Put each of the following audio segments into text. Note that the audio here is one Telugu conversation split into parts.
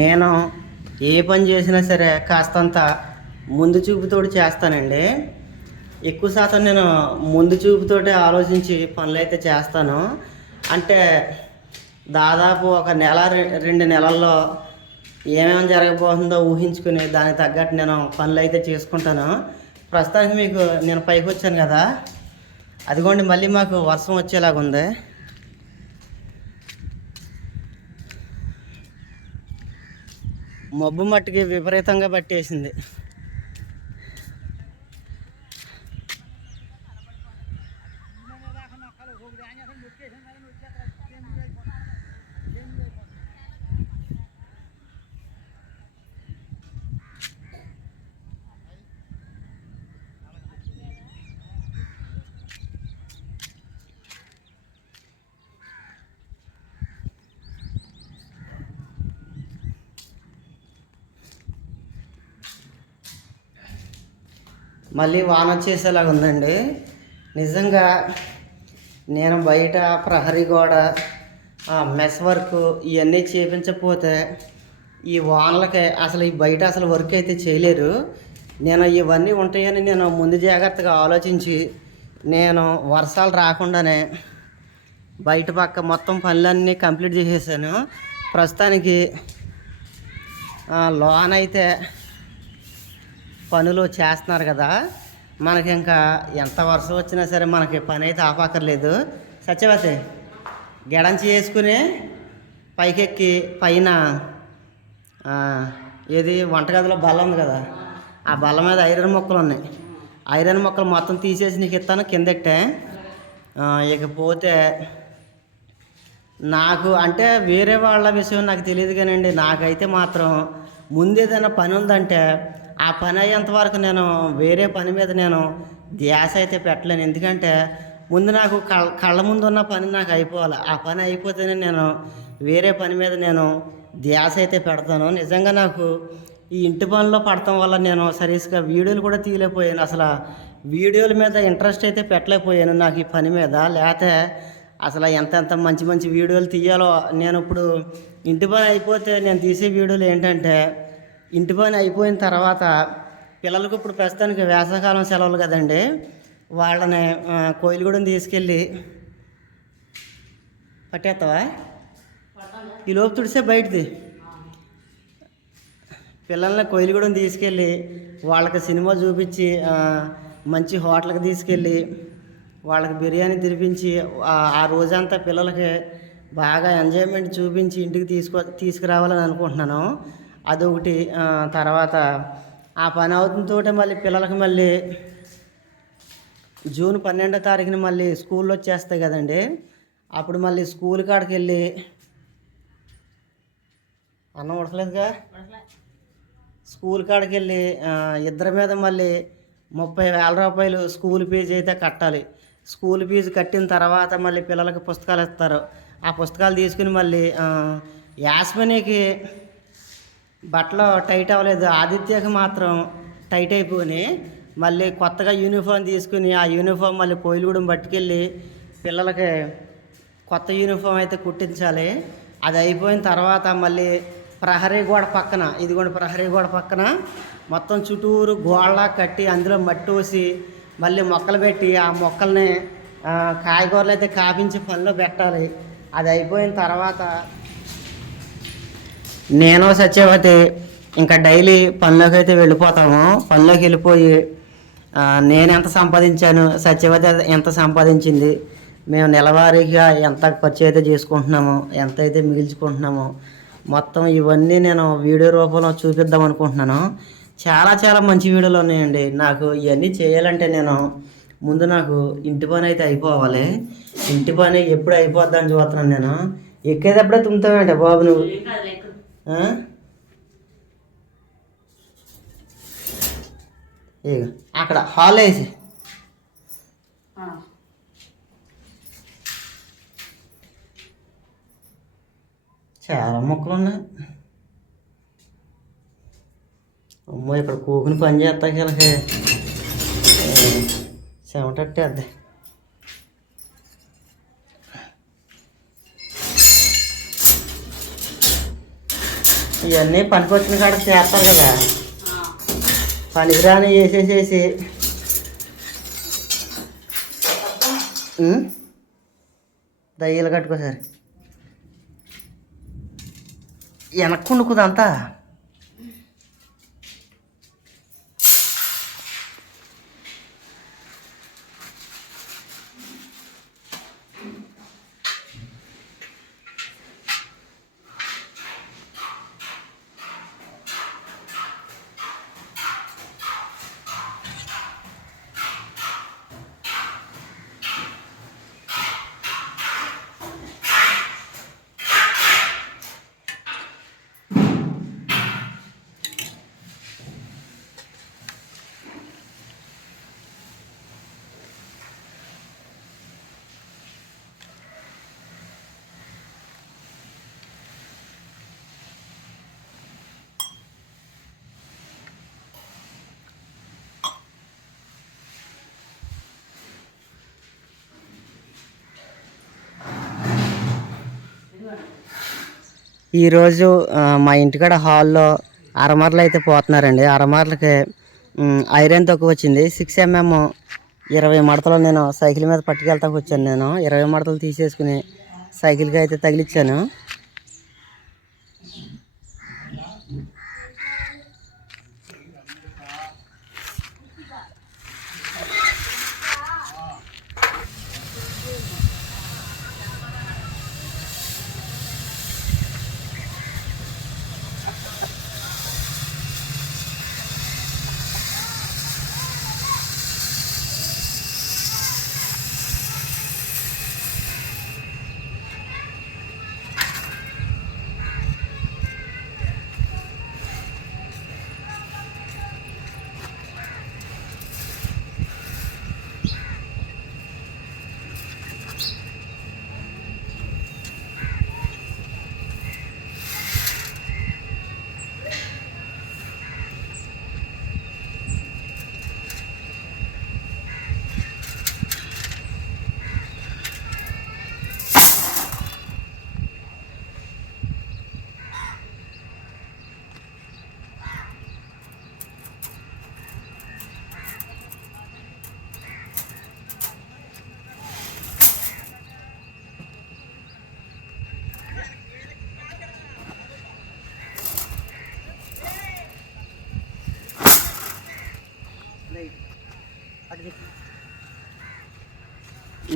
నేను ఏ పని చేసినా సరే కాస్తంత ముందు చూపుతోటి చేస్తానండి. ఎక్కువ శాతం నేను ముందు చూపుతోటే ఆలోచించి పనులు అయితే చేస్తాను. అంటే దాదాపు ఒక నెల రెండు నెలల్లో ఏమేమి జరగబోతుందో ఊహించుకుని దానికి తగ్గట్టు నేను పనులు అయితే చేసుకుంటాను. ప్రస్తుతానికి మీకు నేను పైకి వచ్చాను కదా. అదిగోండి మళ్ళీ మాకు వర్షం వచ్చేలాగా ఉంది మబ్బు మట్టికి విపరీతంగా పట్టేసింది. మళ్ళీ వాన వచ్చేసేలాగా ఉందండి. నిజంగా నేను బయట ప్రహరీ గోడ మెస్ వర్క్ ఇవన్నీ చేయించకపోతే ఈ వానలకి అసలు ఈ బయట అసలు వర్క్ అయితే చేయలేరు. నేను ఇవన్నీ ఉంటాయని నేను ముందు జాగ్రత్తగా ఆలోచించి నేను వర్షాలు రాకుండానే బయట పక్క మొత్తం పనులన్నీ కంప్లీట్ చేసేసాను. ప్రస్తుతానికి లోన్ అయితే పనులు చేస్తున్నారు కదా మనకి ఇంకా ఎంత వర్షం వచ్చినా సరే మనకి పని అయితే ఆపక్కర్లేదు. సత్యవతి గెడంచి వేసుకుని పైకెక్కి పైన ఏది వంటగదిలో బల్ల ఉంది కదా ఆ బల్ల మీద ఐరన్ మొక్కలు ఉన్నాయి. ఐరన్ మొక్కలు మొత్తం తీసేసి నీకు ఇస్తాను కిందెట్టే ఇకపోతే నాకు అంటే వేరే వాళ్ళ విషయం నాకు తెలియదు కానండి నాకైతే మాత్రం ముందు ఏదైనా పని ఉందంటే ఆ పని అయ్యేంత వరకు నేను వేరే పని మీద నేను ధ్యాస అయితే పెట్టలేను. ఎందుకంటే ముందు నాకు కళ్ళ కళ్ళ ముందు ఉన్న పని నాకు అయిపోవాలి. ఆ పని అయిపోతేనే నేను వేరే పని మీద నేను ధ్యాస అయితే పెడతాను. నిజంగా నాకు ఈ ఇంటి పనిలో పడటం వల్ల నేను సరీస్గా వీడియోలు కూడా తీయలేకపోయాను. అసలు వీడియోల మీద ఇంట్రెస్ట్ అయితే పెట్టలేకపోయాను నాకు ఈ పని మీద. లేకపోతే అసలు ఎంత ఎంత మంచి మంచి వీడియోలు తీయాలో నేను ఇప్పుడు ఇంటి పని అయిపోతే నేను తీసే వీడియోలు ఏంటంటే ఇంటి పని అయిపోయిన తర్వాత పిల్లలకు ఇప్పుడు ప్రస్తుతానికి వేసవకాలం సెలవులు కదండి వాళ్ళని కోయిలగూడెం తీసుకెళ్ళి పట్టేస్తావా ఈ లోపు తుడిసే బయటది. పిల్లల్ని కోయిలగూడెం తీసుకెళ్ళి వాళ్ళకి సినిమా చూపించి మంచి హోటల్కి తీసుకెళ్ళి వాళ్ళకి బిర్యానీ తినిపించి ఆ ఆ రోజంతా పిల్లలకి బాగా ఎంజాయ్మెంట్ చూపించి ఇంటికి తీసుకో తీసుకురావాలని అనుకుంటున్నాను. అదొకటి తర్వాత ఆ పని అవుతుందంతో మళ్ళీ పిల్లలకి మళ్ళీ జూన్ పన్నెండో తారీఖున మళ్ళీ స్కూల్లో వచ్చేస్తాయి కదండి. అప్పుడు మళ్ళీ స్కూల్ కాడికి వెళ్ళి అన్నం ఉడకలేదుగా? స్కూల్ కాడికి వెళ్ళి ఇద్దరి మీద మళ్ళీ ముప్పై వేల రూపాయలు స్కూల్ ఫీజు అయితే కట్టాలి. స్కూల్ ఫీజు కట్టిన తర్వాత మళ్ళీ పిల్లలకి పుస్తకాలు ఇస్తారు. ఆ పుస్తకాలు తీసుకుని మళ్ళీ యాస్మినికి బట్టలు టైట్ అవ్వలేదు. ఆదిత్యకి మాత్రం టైట్ అయిపోయి మళ్ళీ కొత్తగా యూనిఫామ్ తీసుకుని ఆ యూనిఫామ్ మళ్ళీ కోయిలుగూడెం పట్టుకెళ్ళి పిల్లలకి కొత్త యూనిఫామ్ అయితే కుట్టించాలి. అది అయిపోయిన తర్వాత మళ్ళీ ప్రహరీ గోడ పక్కన ఇదిగోండి ప్రహరీ గోడ పక్కన మొత్తం చుట్టూరు గోడలా కట్టి అందులో మట్టి పోసి మళ్ళీ మొక్కలు పెట్టి ఆ మొక్కల్ని కాయగూరలు అయితే కాపించి పనిలో పెట్టాలి. అది అయిపోయిన తర్వాత నేను సత్యవతి ఇంకా డైలీ పనిలోకి అయితే వెళ్ళిపోతాము. పనిలోకి వెళ్ళిపోయి నేను ఎంత సంపాదించాను సత్యవతి ఎంత సంపాదించింది మేము నెలవారీగా ఎంత ఖర్చు అయితే చేసుకుంటున్నాము ఎంత అయితే మిగిల్చుకుంటున్నాము మొత్తం ఇవన్నీ నేను వీడియో రూపంలో చూపిద్దాం అనుకుంటున్నాను. చాలా చాలా మంచి వీడియోలు ఉన్నాయండి. నాకు ఇవన్నీ చేయాలంటే నేను ముందు నాకు ఇంటి పని అయితే అయిపోవాలి. ఇంటి పని ఎప్పుడు అయిపోద్దని చూస్తున్నాను నేను. ఎక్కేటప్పుడే తుమ్ముతావేంట బాబు నువ్వు? ఇక అక్కడ హాల్ వేసి. చాలా మొక్కలు ఉన్నాయి. అమ్మో ఇక్కడ కూకుని పని చేస్తాకి వీళ్ళకి చెమటట్టే ఇవన్నీ పనికొచ్చిన కాడ చేస్తారు కదా. పనికిరాని వేసేసేసి దయ్యలు కట్టుకోసారి వెనక్కుండుకుదంతా ఈరోజు మా ఇంటికాడ హాల్లో అరమార్లు అయితే పోతున్నారండి. అరమార్లకి ఐరన్ తక్కువ వచ్చింది. సిక్స్ ఎంఎం ఇరవై మడతలు నేను సైకిల్ మీద పట్టుకెళ్తాకు వచ్చాను నేను. ఇరవై మడతలు తీసేసుకుని సైకిల్కి అయితే తగిలిచ్చాను.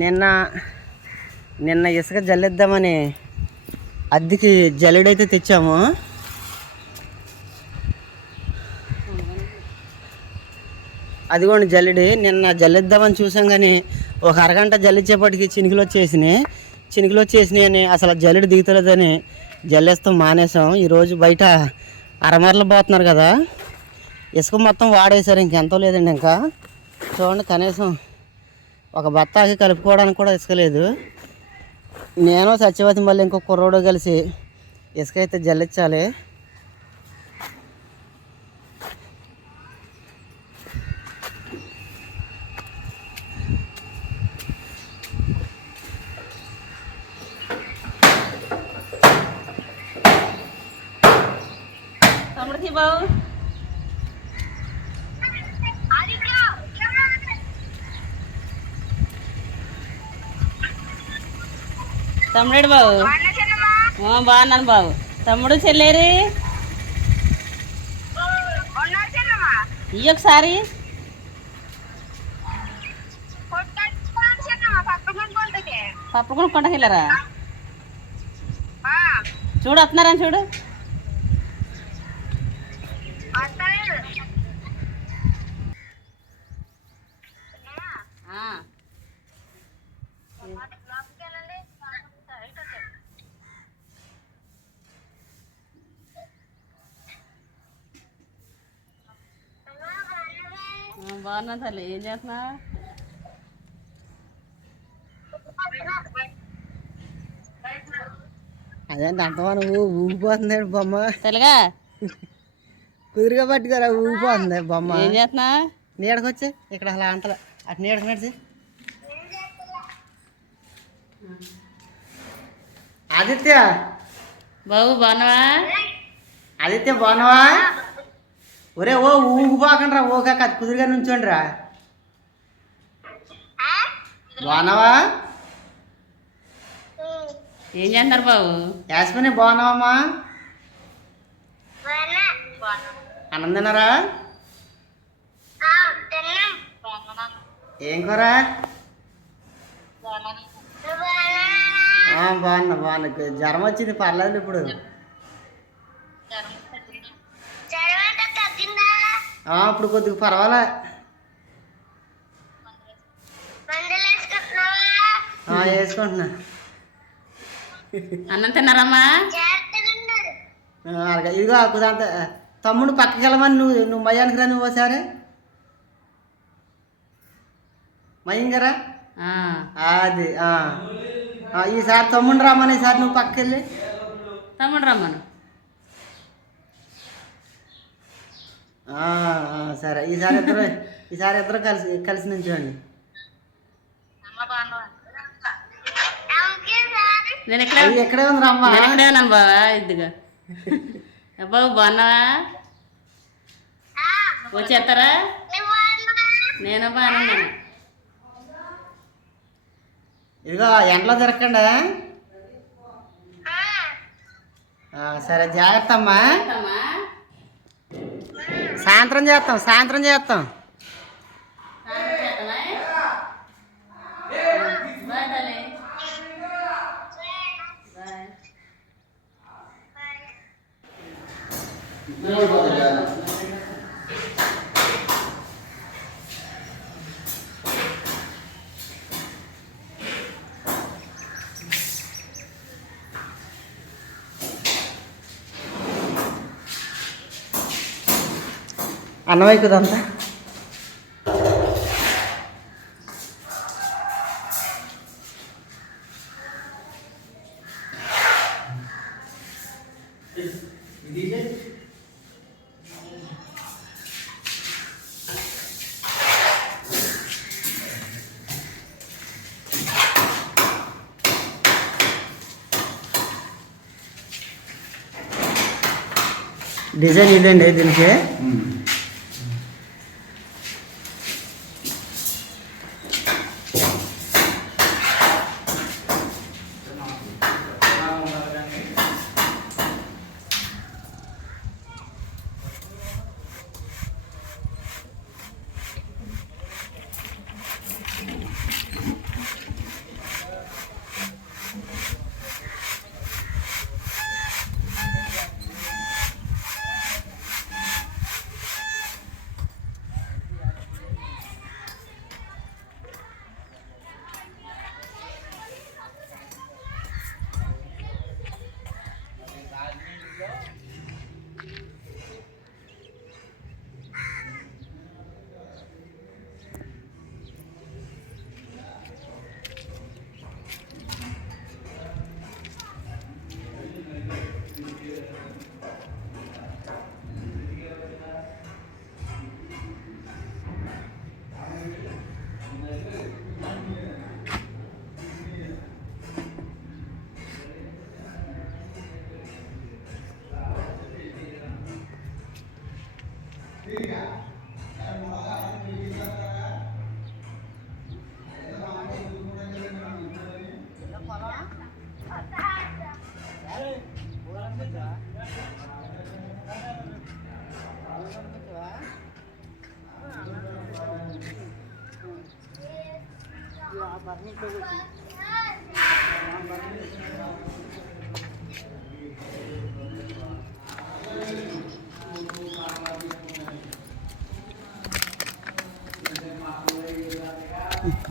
నిన్న నిన్న ఇసుక జల్లిద్దామని అద్దెకి జల్లెడైతే తెచ్చాము. అదిగోండి జల్లెడి నిన్న జల్లిద్దామని చూసాం కానీ ఒక అరగంట జల్లిచ్చేపటికి చినుకులు వచ్చేసినాయి. చినుకులు వచ్చేసినాయి అని అసలు జల్లెడి దిగుతలేదని జల్లేస్తాం మానేసాం ఈరోజు బయట అరమరలు పోతున్నారు కదా. ఇసుక మొత్తం వాడేశారు ఇంకెంతో లేదండి ఇంకా. చూడండి కనీసం ఒక బత్తాకి కలుపుకోవడానికి కూడా ఇసుక లేదు. నేను సత్యవతి మళ్ళీ ఇంకో కుర్రోడు కలిసి ఇసుక అయితే జల్లించాలి బాబు తమ్ముడు బాబు బాగున్నాను బాబు తమ్ముడు చెల్లేరి? ఇయ్యి ఒకసారి. పప్పు కొనుక్కుంటా వెళ్ళరా? చూడు వస్తున్నారని చూడు ఆ. ఆ, బాగున్నా తల్లి ఏం చేస్తున్నా అదేంటి అంతమా నువ్వు ఊగిపోతుంది బొమ్మ. తెలుగా కుదురుగా పట్టుకోరా ఊగిపోతుంది బొమ్మ. ఏం చేస్తున్నా నీడకు వచ్చి ఇక్కడ అలా అంటల అటు నీడకు నడిచి. ఆదిత్య. బాబు బాగున్నావా? ఆదిత్య బాగున్నావా? ఒరే ఓ ఊగిపోకండి రా ఓక కది కుదురుగా నుంచోండి రా బాగున్నావా? ఏం చేస్తున్నారు బాబు? యాస్మిని బాగున్నావమ్మా? తిన్నారా? ఏం కూర? బాగున్నా బాగున్నా. జ్వరం వచ్చింది పర్లేదు ఇప్పుడు ఆ, ఇప్పుడు కొద్దిగా పర్వాలే. వేసుకుంటున్నా. అన్నం తిన్నారమ్మా? అలాగే. ఇదిగో కుదంత తమ్ముడు పక్కకి వెళ్ళమని నువ్వు నువ్వు మయ్యానికి రా నువ్వు ఒకసారి. మయ్యంగరా ఆ, అది ఈసారి తమ్ముడు రమ్మని ఈసారి నువ్వు పక్కకి వెళ్ళి. తమ్ముడు రమ్మను ఆ, ఆ, సరే. ఈసారి ఇద్దరు ఈసారి ఇద్దరు కలిసి కలిసి నుంచోండి నేను ఇక్కడ ఎక్కడే ఉంది రమ్మ? నేను ఇక్కడే ఉన్నాను బావా ఇదిగా. బాబు బాగున్నావా? వచ్చేస్తారా? నేను బాగున్నాను. ఇదిగో ఎండలో తిరగకండి. ఆ, సరే. జాగ్రత్త అమ్మా. అమ్మా. సాయంత్రం చేస్తాం సాయంత్రం చేస్తాం. బాయ్ తల్లి బాయ్ అన్నమైకుదంతా డిజైన్ ఇదండి దీనికి?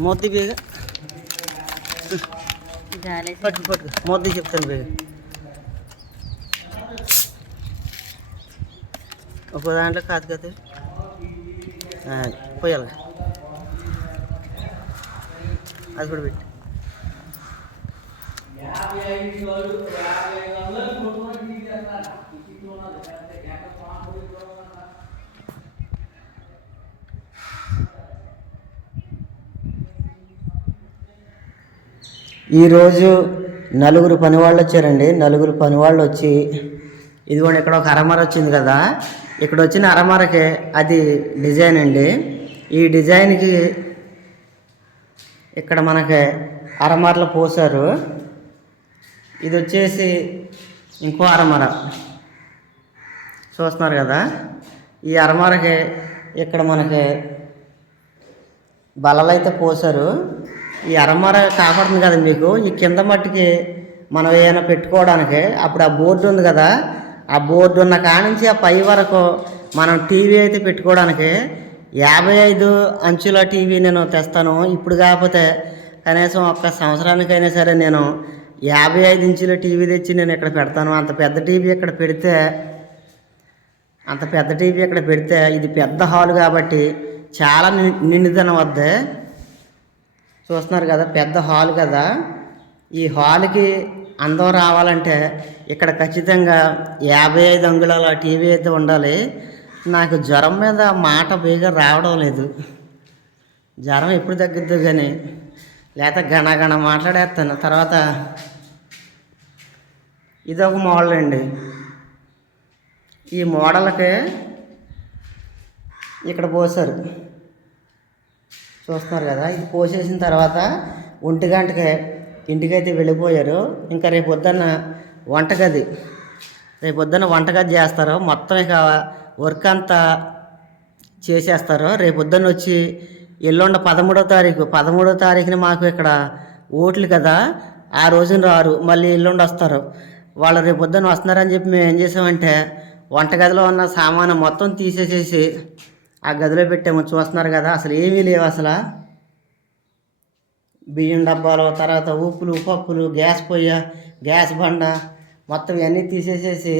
మోదీ బేగ జాలేసి పట్టు పట్టు మోదీ చెప్తాను బేగ ఒక దాంట్లో కాదు కదా. పోయాలి. అది కూడా పెట్టి. ఈరోజు నలుగురు పనివాళ్ళు వచ్చారండి. నలుగురు పనివాళ్ళు వచ్చి ఇదిగోండి ఇక్కడ ఒక అరమర వచ్చింది కదా. ఇక్కడ వచ్చిన అరమరకే అది డిజైన్ అండి. ఈ డిజైన్కి ఇక్కడ మనకి అరమరలు పోసారు ఇది వచ్చేసి ఇంకో అరమర. చూస్తున్నారు కదా? ఈ అరమరకి ఇక్కడ మనకి బలలైతే అయితే పోసారు ఈ అరమర కాపాడుతుంది కదా మీకు? ఈ కింద మట్టికి మనం ఏమైనా పెట్టుకోవడానికి అప్పుడు ఆ బోర్డు ఉంది కదా? ఆ బోర్డు ఉన్న కానించి ఆ పై వరకు మనం టీవీ అయితే పెట్టుకోవడానికి యాభై ఐదు అంచుల టీవీ నేను తెస్తాను ఇప్పుడు కాకపోతే కనీసం ఒక్క సంవత్సరానికైనా సరే నేను యాభై ఐదు ఇంచుల టీవీ తెచ్చి నేను ఇక్కడ పెడతాను. అంత పెద్ద టీవీ ఇక్కడ పెడితే అంత పెద్ద టీవీ ఇక్కడ పెడితే ఇది పెద్ద హాల్ కాబట్టి చాలా నిండిదనం నిండుదనం వద్దే. చూస్తున్నారు కదా పెద్ద హాల్ కదా. ఈ హాల్కి అందం రావాలంటే ఇక్కడ ఖచ్చితంగా యాభై ఐదు అంగుళాల టీవీ అయితే ఉండాలి. నాకు జ్వరం మీద మాట బేగా రావడం లేదు. జ్వరం ఎప్పుడు తగ్గుద్దు కానీ లేకపోతే గణగణ మాట్లాడేస్తాను. తర్వాత ఇది ఒక మోడల్ అండి. ఈ మోడల్కి ఇక్కడ పోసారు చూస్తున్నారు కదా ఇది పోసేసిన తర్వాత ఒంటి గంటకి ఇంటికైతే వెళ్ళిపోయారు. ఇంకా రేపు పొద్దున్న వంటగది. రేపు పొద్దున్న వంటగది చేస్తారు. మొత్తం ఇక వర్క్ అంతా చేసేస్తారు. రేపు పొద్దున్న వచ్చి ఎల్లుండ పదమూడో తారీఖు పదమూడో తారీఖున మాకు ఇక్కడ ఓట్లు కదా ఆ రోజున రారు. మళ్ళీ ఎల్లుండి వస్తారు. వాళ్ళు రేపు పొద్దున్న వస్తున్నారని చెప్పి మేము ఏం చేసామంటే వంటగదిలో ఉన్న సామాను మొత్తం తీసేసేసి ఆ గదిలో పెట్టాము. చూస్తున్నారు కదా అసలు ఏమీ లేవు అసలు. బియ్యం డబ్బాలు తర్వాత ఉప్పులు పప్పులు గ్యాస్ పొయ్య గ్యాస్ బండ మొత్తం ఇవన్నీ తీసేసేసి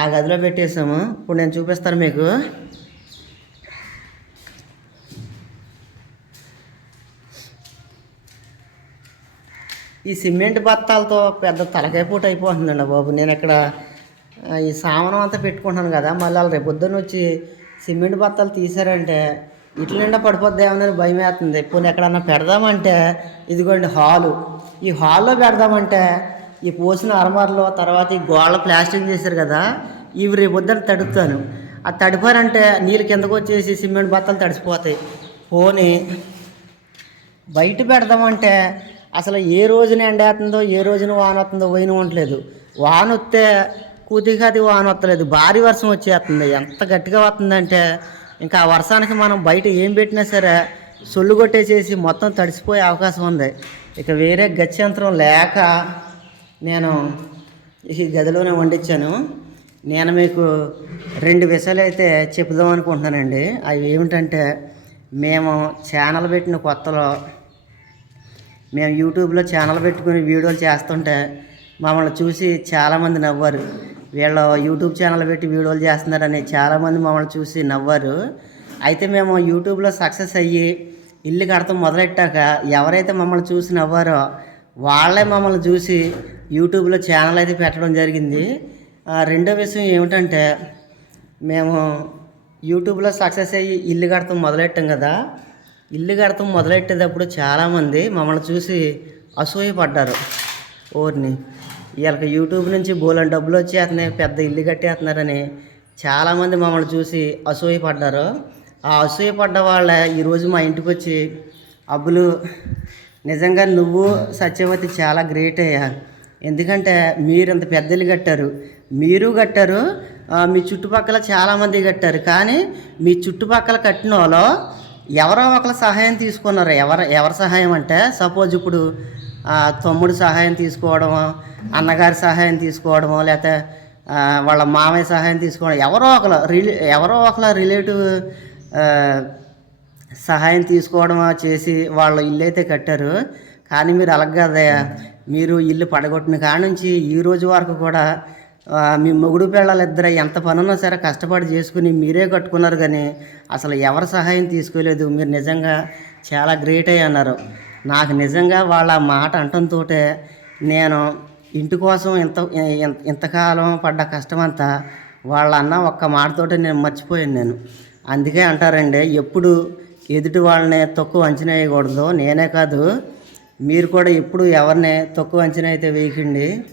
ఆ గదిలో పెట్టేసాము. ఇప్పుడు నేను చూపిస్తాను మీకు. ఈ సిమెంట్ బత్తాలతో పెద్ద తలకాయ పూట అయిపోతుందండి బాబు. నేను ఇక్కడ ఈ సామానం అంతా పెట్టుకుంటున్నాను కదా. మళ్ళీ వాళ్ళు రేపు పొద్దున్న వచ్చి సిమెంట్ బత్తాలు తీసారంటే ఇట్ల నిండా పడిపోద్దామని భయం వేస్తుంది పోనీ ఎక్కడన్నా పెడదామంటే ఇదిగోండి హాలు. ఈ హాల్లో పెడదామంటే ఈ పోసిన అరమార్లో తర్వాత ఈ గోళ్ళ ప్లాస్టింగ్ చేశారు కదా ఇవి రేపు పొద్దున్న తడుపుతాను. ఆ తడిపారంటే నీళ్ళు కిందకు వచ్చేసి సిమెంట్ బత్తలు తడిసిపోతాయి. పోనీ బయట పెడదామంటే అసలు ఏ రోజున ఎండేస్తుందో ఏ రోజున వాన వస్తుందో పోయిన ఉండలేదు. వాన వస్తే కూతికాది వాన వస్తలేదు. భారీ వర్షం వచ్చేస్తుంది. ఎంత గట్టిగా వస్తుందంటే ఇంకా వర్షానికి మనం బయట ఏం పెట్టినా సరే సొల్లు కొట్టేసేసి మొత్తం తడిసిపోయే అవకాశం ఉంది. ఇక వేరే గత్యంతరం లేక నేను ఈ గదిలోనే వండించాను నేను మీకు రెండు విషయాలు అయితే చెప్దాం అనుకుంటున్నానండి. అవి ఏమిటంటే మేము ఛానల్ పెట్టిన కొత్తలో మేము యూట్యూబ్లో ఛానల్ పెట్టుకుని వీడియోలు చేస్తుంటే మమ్మల్ని చూసి చాలామంది నవ్వారు. వీళ్ళు యూట్యూబ్ ఛానల్ పెట్టి వీడియోలు చేస్తున్నారని చాలామంది మమ్మల్ని చూసి నవ్వారు. అయితే మేము యూట్యూబ్లో సక్సెస్ అయ్యి ఇల్లు కడతాం మొదలెట్టాక ఎవరైతే మమ్మల్ని చూసి నవ్వారో వాళ్ళే మమ్మల్ని చూసి యూట్యూబ్లో ఛానల్ అయితే పెట్టడం జరిగింది. ఆ, రెండో విషయం ఏమిటంటే మేము యూట్యూబ్లో సక్సెస్ అయ్యి ఇల్లు కడతాం మొదలెట్టాం కదా. ఇల్లు కడతాం మొదలెట్టేటప్పుడు చాలామంది మమ్మల్ని చూసి అసూయపడ్డారు ఓర్ని వీళ్ళకి యూట్యూబ్ నుంచి బోలని డబ్బులు వచ్చేస్తున్నాయి పెద్ద ఇల్లు కట్టేస్తున్నారని చాలామంది మమ్మల్ని చూసి అసూయపడ్డారు. ఆ అసూయపడ్డ వాళ్ళ ఈరోజు మా ఇంటికి వచ్చి అబ్బులు నిజంగా నువ్వు సత్యవతి చాలా గ్రేట్ అయ్యా. ఎందుకంటే మీరు ఇంత పెద్ద ఇల్లు కట్టారు. మీరు కట్టారు మీ చుట్టుపక్కల చాలామంది కట్టారు. కానీ మీ చుట్టుపక్కల కట్టిన వాళ్ళు ఎవరో ఒకరి సహాయం తీసుకున్నారు. ఎవరు ఎవరి సహాయం అంటే సపోజ్ ఇప్పుడు తమ్ముడు సహాయం తీసుకోవడమో అన్నగారి సహాయం తీసుకోవడమో లేకపోతే వాళ్ళ మామయ్య సహాయం తీసుకోవడం ఎవరో ఒకరు రిలే ఎవరో ఒకరు రిలేటివ్ సహాయం తీసుకోవడం చేసి వాళ్ళ ఇల్లు అయితే కట్టారు. కానీ మీరు అలాగ మీరు ఇల్లు పడగొట్టిన కాడ నుంచి ఈ రోజు వరకు కూడా మీ మొగుడు పిల్లలు ఇద్దరు ఎంత పనున్నా సరే కష్టపడి చేసుకుని మీరే కట్టుకున్నారు కానీ అసలు ఎవరి సహాయం తీసుకోలేదు. మీరు నిజంగా చాలా గ్రేట్ అయ్యి అన్నారు. నాకు నిజంగా వాళ్ళ మాట అంటంతో నేను ఇంటి కోసం ఇంత ఇంత- ఇంతకాలం పడ్డ కష్టమంతా అంతా వాళ్ళ అన్న ఒక్క మాటతోటే నేను మర్చిపోయాను నేను. అందుకే అంటారండి ఎప్పుడు ఎదుటి వాళ్ళని తక్కువ అంచనా వేయకూడదు. నేనే కాదు మీరు కూడా ఎప్పుడు ఎవరిని తక్కువ అంచనా అయితే వేయకండి.